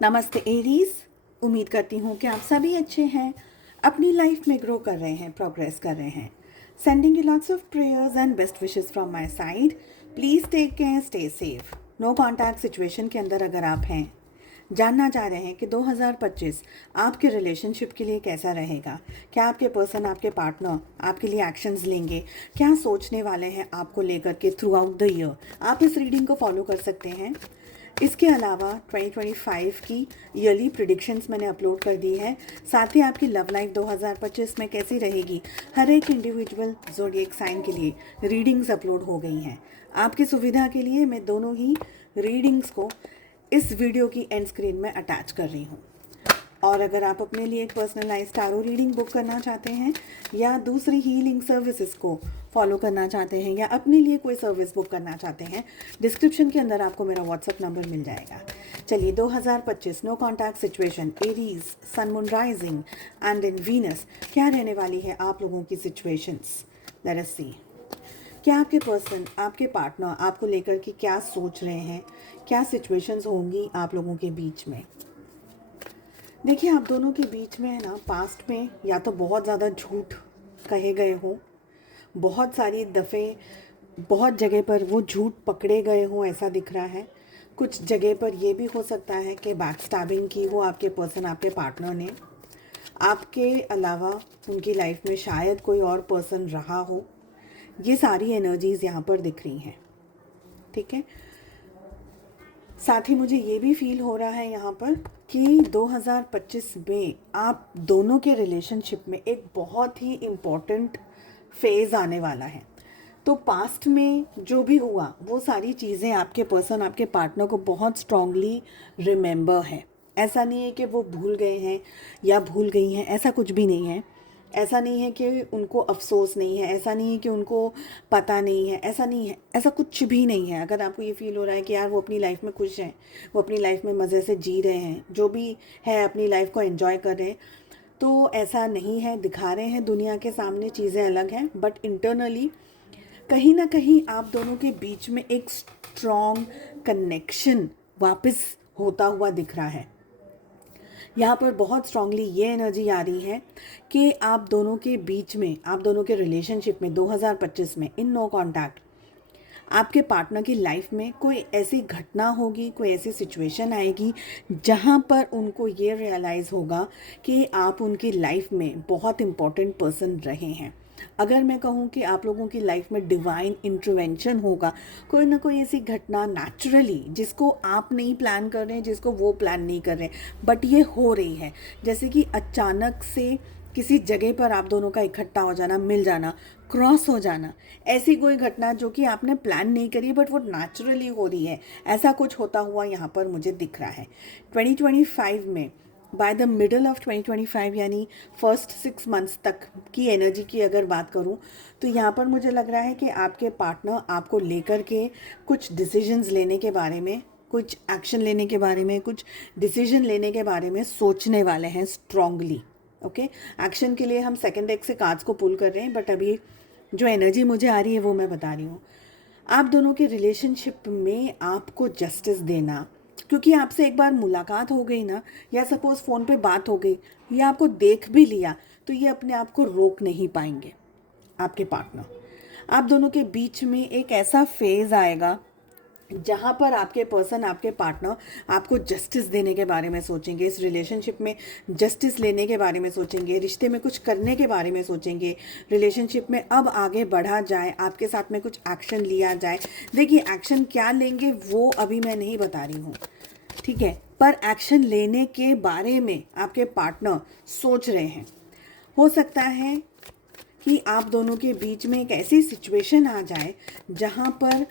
नमस्ते एरीज। उम्मीद करती हूँ कि आप सभी अच्छे हैं, अपनी लाइफ में ग्रो कर रहे हैं, प्रोग्रेस कर रहे हैं। Sending you lots of prayers and best wishes from my side. Please take care, stay safe. No contact situation के अंदर अगर आप हैं, जानना चाह रहे हैं कि 2025 आपके रिलेशनशिप के लिए कैसा रहेगा, क्या आपके पर्सन, आपके पार्टनर आपके लिए एक्शंस लेंगे, क्या सोचने वाले हैं आपको लेकर के थ्रू आउट द ईयर, आप इस रीडिंग को फॉलो कर सकते हैं। इसके अलावा 2025 की ईयरली प्रिडिक्शंस मैंने अपलोड कर दी है। साथ ही आपकी लव लाइफ 2025 में कैसी रहेगी, हर एक इंडिविजुअल ज़ोडिएक साइन के लिए रीडिंग्स अपलोड हो गई हैं। आपकी सुविधा के लिए मैं दोनों ही रीडिंग्स को इस वीडियो की एंड स्क्रीन में अटैच कर रही हूँ। और अगर आप अपने लिए एक पर्सनलाइज टारो रीडिंग बुक करना चाहते हैं या दूसरी हीलिंग सर्विसेज को फॉलो करना चाहते हैं या अपने लिए कोई सर्विस बुक करना चाहते हैं, डिस्क्रिप्शन के अंदर आपको मेरा व्हाट्सअप नंबर मिल जाएगा। चलिए 2025 no contact situation, Aries, sun moon rising and in Venus, क्या रहने वाली है आप लोगों की सिचुएशंस। लेट अस सी, क्या आपके पर्सन, आपके पार्टनर आपको लेकर के क्या सोच रहे हैं, क्या सिचुएशंस होंगी आप लोगों के बीच में। देखिए, आप दोनों के बीच में है ना, पास्ट में या तो बहुत ज़्यादा झूठ कहे गए हों, बहुत सारी दफ़े बहुत जगह पर वो झूठ पकड़े गए हों, ऐसा दिख रहा है। कुछ जगह पर ये भी हो सकता है कि बैक स्टैबिंग की हो आपके पर्सन, आपके पार्टनर ने। आपके अलावा उनकी लाइफ में शायद कोई और पर्सन रहा हो। ये सारी एनर्जीज़ यहाँ पर दिख रही हैं, ठीक है। साथ ही मुझे ये भी फील हो रहा है यहाँ पर कि 2025 में आप दोनों के रिलेशनशिप में एक बहुत ही इम्पॉर्टेंट फेज़ आने वाला है। तो पास्ट में जो भी हुआ वो सारी चीज़ें आपके पर्सन, आपके पार्टनर को बहुत स्ट्रांगली रिमेंबर है। ऐसा नहीं है कि वो भूल गए हैं या भूल गई हैं, ऐसा कुछ भी नहीं है। ऐसा नहीं है कि उनको अफसोस नहीं है, ऐसा नहीं है कि उनको पता नहीं है, ऐसा नहीं है, ऐसा कुछ भी नहीं है। अगर आपको ये फील हो रहा है कि यार वो अपनी लाइफ में खुश हैं, वो अपनी लाइफ में मज़े से जी रहे हैं, जो भी है अपनी लाइफ को एंजॉय कर रहे हैं, तो ऐसा नहीं है। दिखा रहे हैं दुनिया के सामने चीज़ें अलग हैं, बट इंटरनली कहीं ना कहीं आप दोनों के बीच में एक स्ट्रॉन्ग कनेक्शन वापस होता हुआ दिख रहा है। यहाँ पर बहुत स्ट्रांगली ये एनर्जी आ रही है कि आप दोनों के बीच में, आप दोनों के रिलेशनशिप में 2025 में इन नो कॉन्टैक्ट आपके पार्टनर की लाइफ में कोई ऐसी घटना होगी, कोई ऐसी सिचुएशन आएगी जहाँ पर उनको ये रियलाइज़ होगा कि आप उनकी लाइफ में बहुत इम्पॉर्टेंट पर्सन रहे हैं। अगर मैं कहूँ कि आप लोगों की लाइफ में डिवाइन इंटरवेंशन होगा, कोई ना कोई ऐसी घटना नेचुरली जिसको आप नहीं प्लान कर रहे हैं, जिसको वो प्लान नहीं कर रहे हैं, बट ये हो रही है, जैसे कि अचानक से किसी जगह पर आप दोनों का इकट्ठा हो जाना, मिल जाना, क्रॉस हो जाना, ऐसी कोई घटना जो कि आपने प्लान नहीं करी बट वो नेचुरली हो रही है, ऐसा कुछ होता हुआ यहाँ पर मुझे दिख रहा है 2025 में। बाय द मिडल ऑफ 2025 यानी फर्स्ट 6 मंथ्स तक की एनर्जी की अगर बात करूं, तो यहाँ पर मुझे लग रहा है कि आपके पार्टनर आपको लेकर के कुछ डिसीजंस लेने के बारे में, कुछ एक्शन लेने के बारे में, कुछ डिसीजन लेने के बारे में सोचने वाले हैं स्ट्रांगली। ओके, एक्शन के लिए हम सेकेंड डेक से कार्ड्स को पुल कर रहे हैं, बट अभी जो एनर्जी मुझे आ रही है वो मैं बता रही हूँ। आप दोनों के रिलेशनशिप में आपको जस्टिस देना, क्योंकि आपसे एक बार मुलाकात हो गई ना, या सपोज फ़ोन पे बात हो गई, या आपको देख भी लिया, तो ये अपने आप को रोक नहीं पाएंगे आपके पार्टनर। आप दोनों के बीच में एक ऐसा फेज़ आएगा जहाँ पर आपके पर्सन, आपके पार्टनर आपको जस्टिस देने के बारे में सोचेंगे, इस रिलेशनशिप में जस्टिस लेने के बारे में सोचेंगे, रिश्ते में कुछ करने के बारे में सोचेंगे, रिलेशनशिप में अब आगे बढ़ा जाए, आपके साथ में कुछ एक्शन लिया जाए। देखिए, एक्शन क्या लेंगे वो अभी मैं नहीं बता रही हूँ, ठीक है, पर एक्शन लेने के बारे में आपके पार्टनर सोच रहे हैं। हो सकता है कि आप दोनों के बीच में एक ऐसी सिचुएशन आ जाए जहाँ पर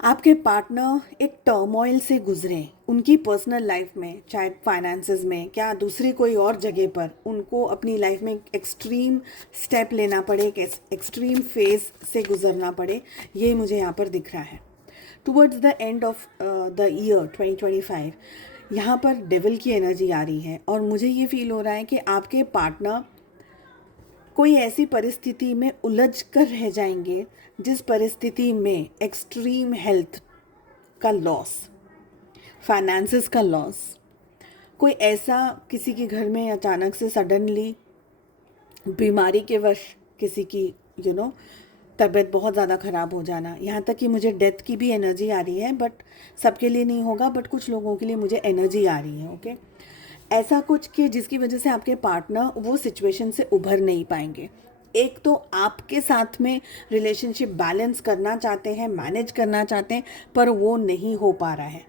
आपके पार्टनर एक टर्मोइल से गुजरे उनकी पर्सनल लाइफ में, चाहे फाइनेंसेस में, क्या दूसरी कोई और जगह पर उनको अपनी लाइफ में एक्सट्रीम स्टेप लेना पड़े, एक एक्सट्रीम फेज से गुजरना पड़े। ये मुझे यहाँ पर दिख रहा है towards the end of the year 2025। यहाँ पर डेविल की एनर्जी आ रही है और मुझे ये फील हो रहा है कि आपके पार्टनर कोई ऐसी परिस्थिति में उलझ कर रह जाएंगे जिस परिस्थिति में एक्सट्रीम हेल्थ का लॉस, फाइनेंसेस का लॉस, कोई ऐसा किसी के घर में अचानक से सडनली बीमारी के वश किसी की तबीयत बहुत ज़्यादा ख़राब हो जाना, यहाँ तक कि मुझे डेथ की भी एनर्जी आ रही है, बट सबके लिए नहीं होगा, बट कुछ लोगों के लिए मुझे एनर्जी आ रही है। ओके, ऐसा कुछ कि जिसकी वजह से आपके पार्टनर वो सिचुएशन से उभर नहीं पाएंगे। एक तो आपके साथ में रिलेशनशिप बैलेंस करना चाहते हैं, मैनेज करना चाहते हैं, पर वो नहीं हो पा रहा है।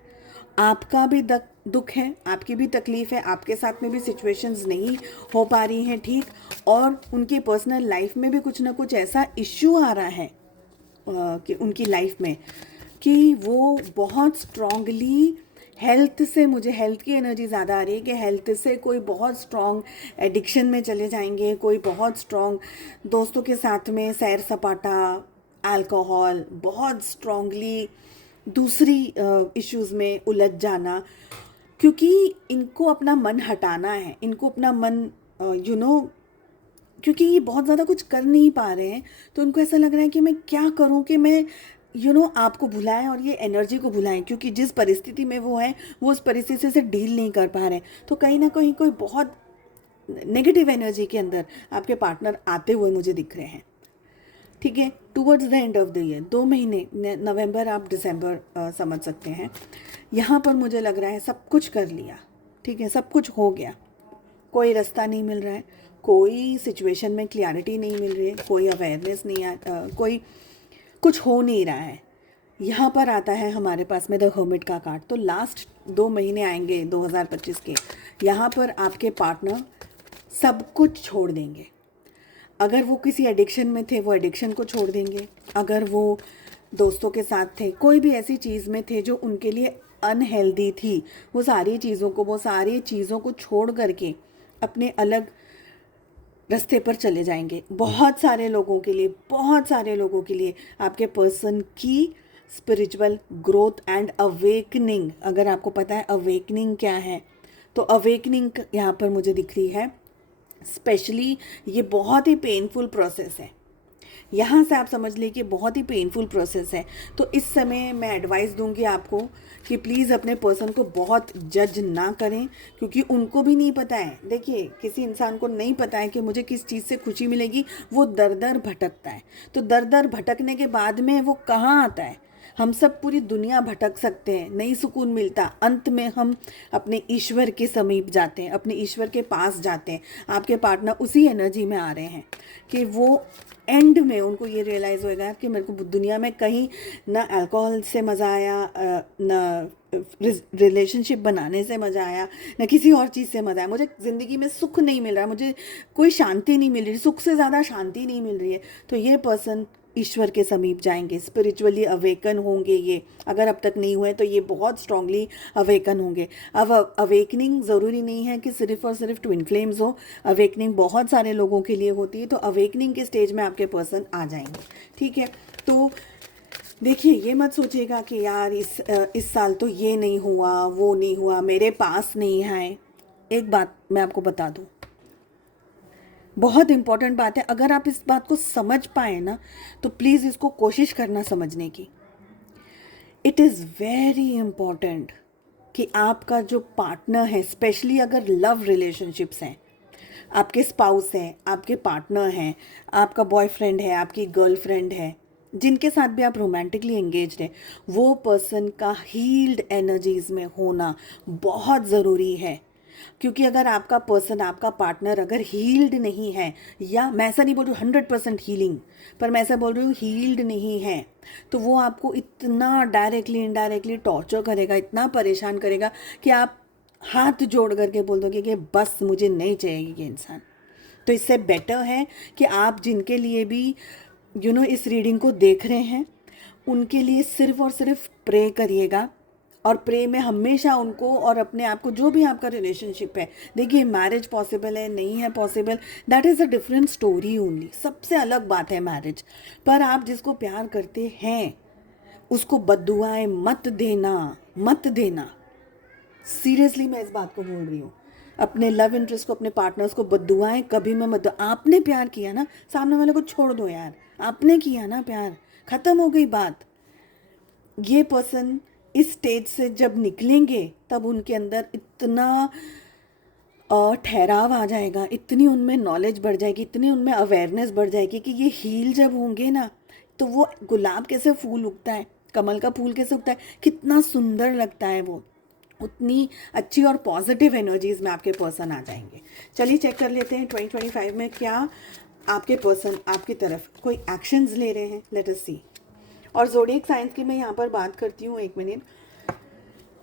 आपका भी दुख है, आपकी भी तकलीफ़ है, आपके साथ में भी सिचुएशंस नहीं हो पा रही हैं ठीक, और उनकी पर्सनल लाइफ में भी कुछ ना कुछ ऐसा इश्यू आ रहा है कि उनकी लाइफ में कि वो बहुत स्ट्रांगली हेल्थ से, मुझे हेल्थ की एनर्जी ज़्यादा आ रही है कि हेल्थ से कोई बहुत स्ट्रॉन्ग एडिक्शन में चले जाएंगे, कोई बहुत स्ट्रॉन्ग दोस्तों के साथ में सैर सपाटा, अल्कोहल, बहुत स्ट्रांगली दूसरी इश्यूज़ में उलझ जाना, क्योंकि इनको अपना मन हटाना है, इनको अपना मन क्योंकि ये बहुत ज़्यादा कुछ कर नहीं पा रहे हैं, तो उनको ऐसा लग रहा है कि मैं क्या करूं कि मैं आपको भुलाएं और ये एनर्जी को भुलाएं, क्योंकि जिस परिस्थिति में वो है वो उस परिस्थिति से डील नहीं कर पा रहे हैं। तो कहीं ना कहीं कोई बहुत नेगेटिव एनर्जी के अंदर आपके पार्टनर आते हुए मुझे दिख रहे हैं। ठीक है, towards the end of the year, 2 महीने, नवंबर आप दिसंबर समझ सकते हैं, यहाँ पर मुझे लग रहा है सब कुछ कर लिया, ठीक है, सब कुछ हो गया, कोई रास्ता नहीं मिल रहा है, कोई सिचुएशन में क्लियरिटी नहीं मिल रही है, कोई अवेयरनेस नहीं कोई कुछ हो नहीं रहा है। यहाँ पर आता है हमारे पास में द हर्मिट का कार्ड। तो लास्ट 2 महीने आएंगे 2025 के, यहाँ पर आपके पार्टनर सब कुछ छोड़ देंगे। अगर वो किसी एडिक्शन में थे वो एडिक्शन को छोड़ देंगे, अगर वो दोस्तों के साथ थे, कोई भी ऐसी चीज़ में थे जो उनके लिए अनहेल्दी थी, वो सारी चीज़ों को छोड़ करके अपने अलग रास्ते पर चले जाएंगे। बहुत सारे लोगों के लिए आपके पर्सन की स्पिरिचुअल ग्रोथ एंड अवेकनिंग, अगर आपको पता है अवेकनिंग क्या है, तो अवेकनिंग यहाँ पर मुझे दिख रही है। स्पेशली ये बहुत ही पेनफुल प्रोसेस है, यहाँ से आप समझ लीजिए बहुत ही पेनफुल प्रोसेस है। तो इस समय मैं एडवाइस दूंगी आपको कि प्लीज़ अपने पर्सन को बहुत जज ना करें, क्योंकि उनको भी नहीं पता है। देखिए, किसी इंसान को नहीं पता है कि मुझे किस चीज़ से खुशी मिलेगी, वो दर दर भटकता है। तो दर दर भटकने के बाद में वो कहाँ आता है? हम सब पूरी दुनिया भटक सकते हैं, नहीं सुकून मिलता, अंत में हम अपने ईश्वर के समीप जाते हैं, अपने ईश्वर के पास जाते हैं। आपके पार्टनर उसी एनर्जी में आ रहे हैं कि वो एंड में उनको ये रियलाइज़ होएगा कि मेरे को दुनिया में कहीं ना अल्कोहल से मज़ा आया, ना रिलेशनशिप बनाने से मज़ा आया, ना किसी और चीज़ से मज़ा आया, मुझे ज़िंदगी में सुख नहीं मिल रहा, मुझे कोई शांति नहीं मिल रही, सुख से ज़्यादा शांति नहीं मिल रही है। तो ये पर्सन ईश्वर के समीप जाएंगे, स्पिरिचुअली अवेकन होंगे। ये अगर अब तक नहीं हुए तो ये बहुत स्ट्रांगली अवेकन होंगे। अब अवेकनिंग ज़रूरी नहीं है कि सिर्फ और सिर्फ ट्विन फ्लेम्स हो, अवेकनिंग बहुत सारे लोगों के लिए होती है। तो अवेकनिंग के स्टेज में आपके पर्सन आ जाएंगे, ठीक है। तो देखिए, ये मत सोचिएगा कि यार इस साल तो ये नहीं हुआ, वो नहीं हुआ, मेरे पास नहीं है। एक बात मैं आपको बता दूँ, बहुत इम्पॉर्टेंट बात है, अगर आप इस बात को समझ पाए ना तो प्लीज़ इसको कोशिश करना समझने की। इट इज़ वेरी इम्पॉर्टेंट कि आपका जो पार्टनर है, स्पेशली अगर लव रिलेशनशिप्स हैं, आपके स्पाउस हैं, आपके पार्टनर हैं, आपका बॉयफ्रेंड है, आपकी गर्लफ्रेंड है, जिनके साथ भी आप रोमांटिकली एंगेज्ड हैं, वो पर्सन का हील्ड एनर्जीज़ में होना बहुत ज़रूरी है। क्योंकि अगर आपका पर्सन, आपका पार्टनर अगर हील्ड नहीं है, या मैं ऐसा नहीं बोल रही हूँ 100% हीलिंग, पर मैं ऐसा बोल रही हूँ हील्ड नहीं है, तो वो आपको इतना डायरेक्टली इनडायरेक्टली टॉर्चर करेगा, इतना परेशान करेगा कि आप हाथ जोड़ करके बोल दोगे कि बस मुझे नहीं चाहिए ये इंसान। तो इससे बेटर है कि आप जिनके लिए भी इस रीडिंग को देख रहे हैं, उनके लिए सिर्फ और सिर्फ प्रे करिएगा, और प्रे में हमेशा उनको और अपने आप को, जो भी आपका रिलेशनशिप है, देखिए मैरिज पॉसिबल है नहीं है possible, that is a different story only, सबसे अलग बात है मैरिज। पर आप जिसको प्यार करते हैं उसको बद्दुआएं मत देना। सीरियसली मैं इस बात को बोल रही हूँ, अपने लव इंटरेस्ट को, अपने पार्टनर्स को बद्दुआएं कभी मत दो। आपने प्यार किया ना, सामने वाले को छोड़ दो यार, आपने किया ना प्यार, ख़त्म हो गई बात। ये पर्सन इस स्टेज से जब निकलेंगे तब उनके अंदर इतना ठहराव आ जाएगा, इतनी उनमें नॉलेज बढ़ जाएगी, इतनी उनमें अवेयरनेस बढ़ जाएगी कि ये हील जब होंगे ना, तो वो गुलाब कैसे फूल उगता है, कमल का फूल कैसे उगता है, कितना सुंदर लगता है वो, उतनी अच्छी और पॉजिटिव एनर्जीज में आपके पर्सन आ जाएंगे। चलिए चेक कर लेते हैं 2025 में क्या आपके पर्सन आपकी तरफ कोई एक्शंस ले रहे हैं। लेट अस सी। और ज़ोडिएक साइंस की मैं यहाँ पर बात करती हूँ, एक मिनट।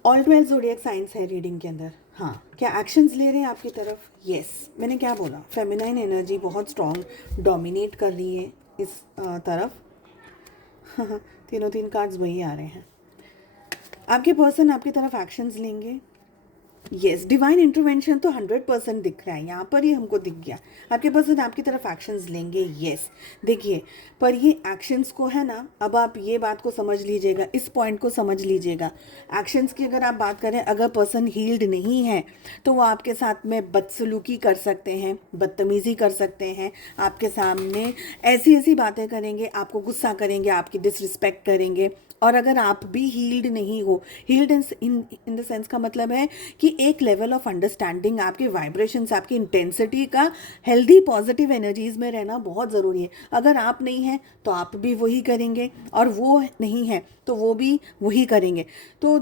ऑल 12 ज़ोडिएक साइंस है रीडिंग के अंदर। हाँ, क्या एक्शंस ले रहे हैं आपकी तरफ? यस, मैंने क्या बोला, फेमिनाइन एनर्जी बहुत स्ट्रॉन्ग डोमिनेट कर रही है इस तरफ। तीनों तीन कार्ड्स वही आ रहे हैं। आपके पर्सन आपकी तरफ एक्शंस लेंगे। यस, डिवाइन इंटरवेंशन तो 100% दिख रहा है यहाँ पर, ही हमको दिख गया। आपके पर्सन आपकी तरफ एक्शंस लेंगे। यस, देखिए, पर ये एक्शंस को है ना, अब आप ये बात को समझ लीजिएगा, इस पॉइंट को समझ लीजिएगा। एक्शंस की अगर आप बात करें, अगर पर्सन हील्ड नहीं है तो वो आपके साथ में बदसलूकी कर सकते हैं, बदतमीज़ी कर सकते हैं, आपके सामने ऐसी ऐसी बातें करेंगे, आपको गुस्सा करेंगे, आपकी डिसरिस्पेक्ट करेंगे। और अगर आप भी हील्ड नहीं हो, हील्ड इन द सेंस का मतलब है कि एक लेवल ऑफ अंडरस्टैंडिंग, आपके वाइब्रेशंस, आपकी इंटेंसिटी का हेल्दी पॉजिटिव एनर्जीज में रहना बहुत ज़रूरी है। अगर आप नहीं हैं तो आप भी वही करेंगे, और वो नहीं है तो वो भी वही करेंगे। तो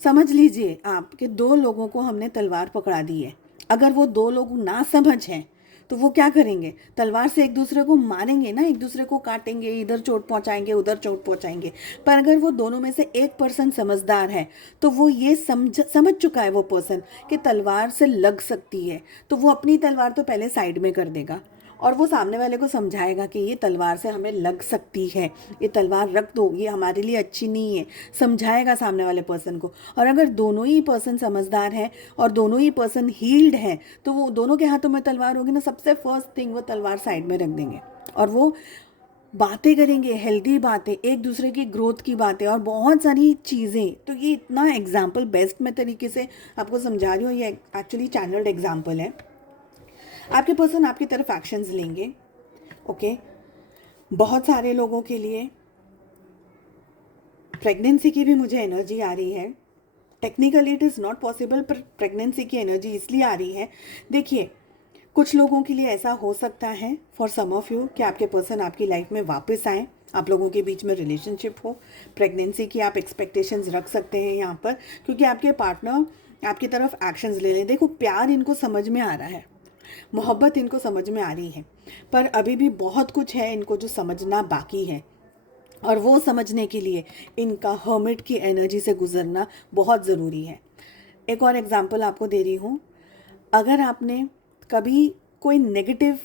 समझ लीजिए आप कि दो लोगों को हमने तलवार पकड़ा दी है। अगर वो दो लोग ना समझ हैं तो वो क्या करेंगे, तलवार से एक दूसरे को मारेंगे ना, एक दूसरे को काटेंगे, इधर चोट पहुंचाएंगे, उधर चोट पहुंचाएंगे। पर अगर वो दोनों में से एक पर्सन समझदार है तो वो ये समझ चुका है वो पर्सन कि तलवार से लग सकती है, तो वो अपनी तलवार तो पहले साइड में कर देगा और वो सामने वाले को समझाएगा कि ये तलवार से हमें लग सकती है, ये तलवार रख दो, ये हमारे लिए अच्छी नहीं है, समझाएगा सामने वाले पर्सन को। और अगर दोनों ही पर्सन समझदार हैं और दोनों ही पर्सन हील्ड हैं तो वो दोनों के हाथों में तलवार होगी ना, सबसे फर्स्ट थिंग वो तलवार साइड में रख देंगे और वो बातें करेंगे, हेल्दी बातें, एक दूसरे की ग्रोथ की बातें और बहुत सारी चीज़ें। तो ये इतना एग्जाम्पल बेस्ट मैं तरीके से आपको समझा रही हूँ, ये एक्चुअली चैनल्ड एग्जाम्पल है। आपके पर्सन आपकी तरफ एक्शंस लेंगे। ओके, बहुत सारे लोगों के लिए प्रेगनेंसी की भी मुझे एनर्जी आ रही है। Technically it is not possible, पर प्रेगनेंसी की एनर्जी इसलिए आ रही है। देखिए, कुछ लोगों के लिए ऐसा हो सकता है, फॉर सम ऑफ यू, कि आपके पर्सन आपकी लाइफ में वापस आए, आप लोगों के बीच में रिलेशनशिप हो। प्रेगनेंसी की आप एक्सपेक्टेशंस रख सकते हैं यहाँ पर, क्योंकि आपके पार्टनर आपकी तरफ एक्शंस ले लें। देखो, प्यार इनको समझ में आ रहा है, मोहब्बत इनको समझ में आ रही है, पर अभी भी बहुत कुछ है इनको जो समझना बाकी है। और वो समझने के लिए इनका हर्मिट की एनर्जी से गुजरना बहुत ज़रूरी है। एक और एग्जांपल आपको दे रही हूँ। अगर आपने कभी कोई नेगेटिव,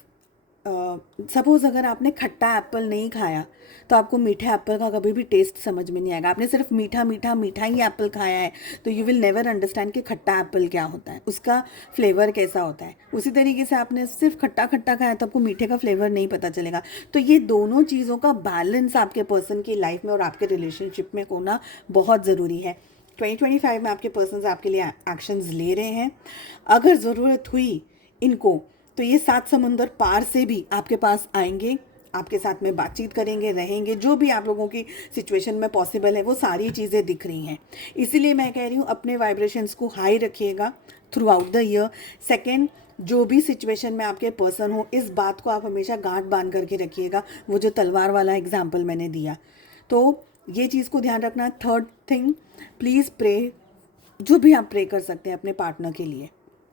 सपोज़ अगर आपने खट्टा एप्पल नहीं खाया तो आपको मीठे एप्पल का कभी भी टेस्ट समझ में नहीं आएगा। आपने सिर्फ मीठा मीठा मीठा ही एप्पल खाया है तो यू विल नेवर अंडरस्टैंड कि खट्टा एप्पल क्या होता है, उसका फ्लेवर कैसा होता है। उसी तरीके से आपने सिर्फ खट्टा खट्टा खाया तो आपको मीठे का फ्लेवर नहीं पता चलेगा। तो ये दोनों चीज़ों का बैलेंस आपके पर्सन की लाइफ में और आपके रिलेशनशिप में होना बहुत ज़रूरी है। 2025 में आपके पर्सन्स आपके लिए एक्शंस ले रहे हैं। अगर ज़रूरत हुई इनको तो ये 7 समुंदर पार से भी आपके पास आएंगे, आपके साथ में बातचीत करेंगे, रहेंगे। जो भी आप लोगों की सिचुएशन में पॉसिबल है वो सारी चीज़ें दिख रही हैं। इसीलिए मैं कह रही हूँ अपने वाइब्रेशंस को हाई रखिएगा through out the year. Second, जो भी सिचुएशन में आपके पर्सन हो, इस बात को आप हमेशा गांठ बांध करके रखिएगा, वो जो तलवार वाला एग्जाम्पल मैंने दिया, तो ये चीज़ को ध्यान रखना। थर्ड थिंग, प्लीज़ प्रे, जो भी आप प्रे कर सकते हैं अपने पार्टनर के लिए,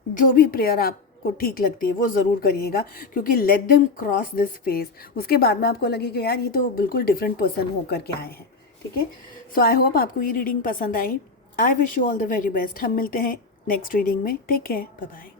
जो भी प्रेयर आपको ठीक लगती है वो ज़रूर करिएगा, क्योंकि let them cross this phase. उसके बाद में आपको लगेगा यार ये तो बिल्कुल डिफरेंट पर्सन होकर के आए हैं। ठीक है, सो आई होप आपको ये रीडिंग पसंद आई। I wish you all the very best. हम मिलते हैं नेक्स्ट रीडिंग में। Take care, bye bye.